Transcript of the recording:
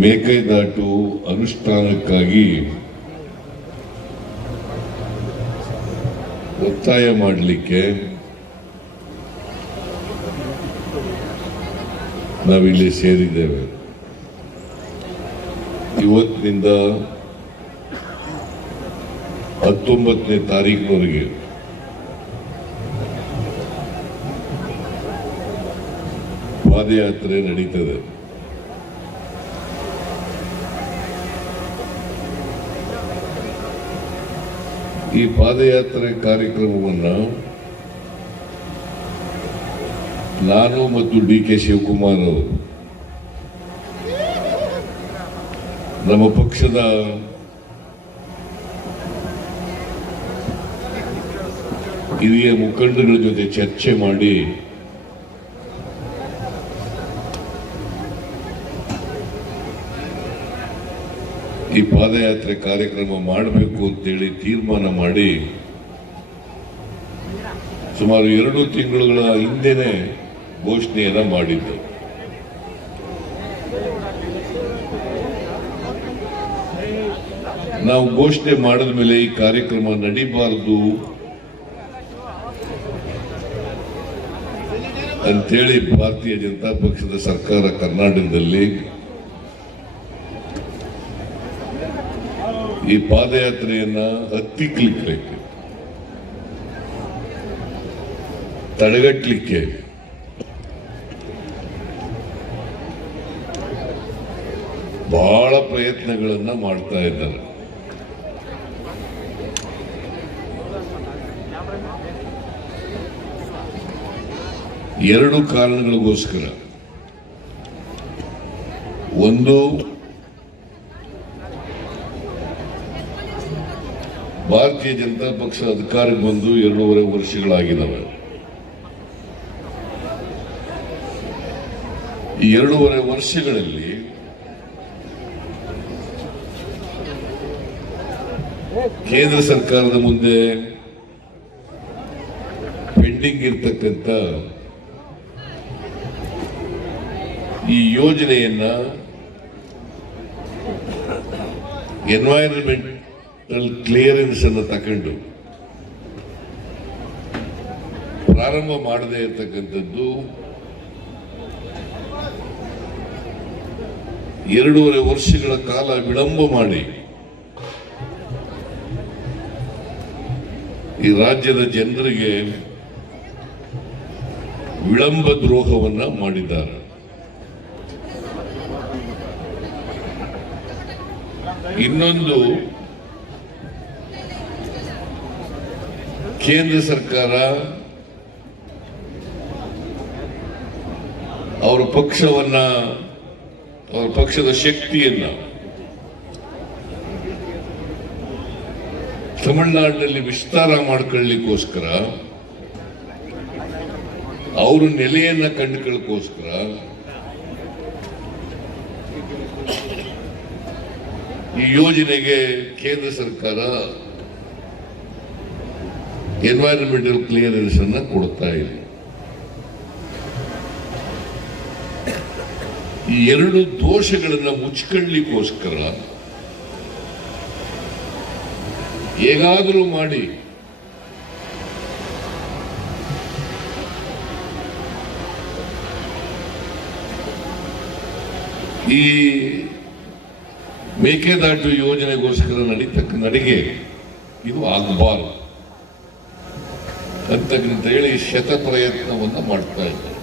ಮೇಕೆದಾಟು ಅನುಷ್ಠಾನಕ್ಕಾಗಿ ಒತ್ತಾಯ ಮಾಡಲಿಕ್ಕೆ ನಾವಿಲ್ಲಿ ಸೇರಿದ್ದೇವೆ. ಇವತ್ತಿನಿಂದ 19ನೇ ತಾರೀಕಿನವರೆಗೆ ಪಾದಯಾತ್ರೆ ನಡೀತದೆ. ಈ ಪಾದಯಾತ್ರೆ ಕಾರ್ಯಕ್ರಮವನ್ನು ನಾನು ಮತ್ತು ಡಿ.ಕೆ. ಶಿವಕುಮಾರ್ ಅವರು ನಮ್ಮ ಪಕ್ಷದ ಹಿರಿಯ ಮುಖಂಡಗಳ ಜೊತೆ ಚರ್ಚೆ ಮಾಡಿ ಈ ಪಾದಯಾತ್ರೆ ಕಾರ್ಯಕ್ರಮ ಮಾಡಬೇಕು ಅಂತೇಳಿ ತೀರ್ಮಾನ ಮಾಡಿ ಸುಮಾರು 2 ತಿಂಗಳುಗಳ ಹಿಂದೆನೆ ಘೋಷಣೆಯನ್ನ ಮಾಡಿದ್ದು. ನಾವು ಘೋಷಣೆ ಮಾಡಿದ ಮೇಲೆ ಈ ಕಾರ್ಯಕ್ರಮ ನಡೀಬಾರದು ಅಂತೇಳಿ ಭಾರತೀಯ ಜನತಾ ಪಕ್ಷದ ಸರ್ಕಾರ ಕರ್ನಾಟಕದಲ್ಲಿ ಈ ಪಾದಯಾತ್ರೆಯನ್ನ ಹತ್ತಿಕ್ಕಲಿಕ್ಕೆ, ತಡೆಗಟ್ಟಲಿಕ್ಕೆ ಬಹಳ ಪ್ರಯತ್ನಗಳನ್ನ ಮಾಡ್ತಾ ಇದ್ದಾರೆ. ಎರಡು ಕಾರಣಗಳಿಗೋಸ್ಕರ. ಒಂದು, ಭಾರತೀಯ ಜನತಾ ಪಕ್ಷ ಅಧಿಕಾರಕ್ಕೆ ಬಂದು 2.5 ವರ್ಷಗಳಾಗಿದ್ದಾವೆ. ಈ 2.5 ವರ್ಷಗಳಲ್ಲಿ ಕೇಂದ್ರ ಸರ್ಕಾರದ ಮುಂದೆ ಪೆಂಡಿಂಗ್ ಇರ್ತಕ್ಕಂಥ ಈ ಯೋಜನೆಯನ್ನ ಎನ್ವೈರನ್ಮೆಂಟಲ್ ಕ್ಲಿಯರೆನ್ಸ್ ಅನ್ನು ತಕೊಂಡು ಪ್ರಾರಂಭ ಮಾಡದೇ ಇರತಕ್ಕಂಥದ್ದು 2.5 ವರ್ಷಗಳ ಕಾಲ ವಿಳಂಬ ಮಾಡಿ ಈ ರಾಜ್ಯದ ಜನರಿಗೆ ವಿಳಂಬ ದ್ರೋಹವನ್ನ ಮಾಡಿದ್ದಾರೆ. ಇನ್ನೊಂದು, ಕೇಂದ್ರ ಸರ್ಕಾರ ಅವರ ಪಕ್ಷದ ಶಕ್ತಿಯನ್ನ ತಮಿಳುನಾಡಿನಲ್ಲಿ ವಿಸ್ತಾರ ಮಾಡಿಕೊಳ್ಳಲಿಕ್ಕೋಸ್ಕರ, ಅವರು ನೆಲೆಯನ್ನ ಕಂಡುಕೊಳ್ಳೋಕ್ಕೋಸ್ಕರ ಈ ಯೋಜನೆಗೆ ಕೇಂದ್ರ ಸರ್ಕಾರ ಎನ್ವೈರನ್ಮೆಂಟಲ್ ಕ್ಲಿಯರೆನ್ಸ್ ಅನ್ನ ಕೊಡ್ತಾ ಇದೆ. ಈ 2 ದೋಷಗಳನ್ನ ಮುಚ್ಕೊಳ್ಳಿಕ್ಕೋಸ್ಕರ ಹೇಗಾದರೂ ಮಾಡಿ ಈ ಮೇಕೆದಾಟು ಯೋಜನೆಗೋಸ್ಕರ ನಡೀತಕ್ಕ ನಡಿಗೆ ಇದು ಆಗಬಾರದು ಅಂತ ಹೇಳಿ ಶತ ಪ್ರಯತ್ನವನ್ನ ಮಾಡ್ತಾ ಇದ್ದಾರೆ.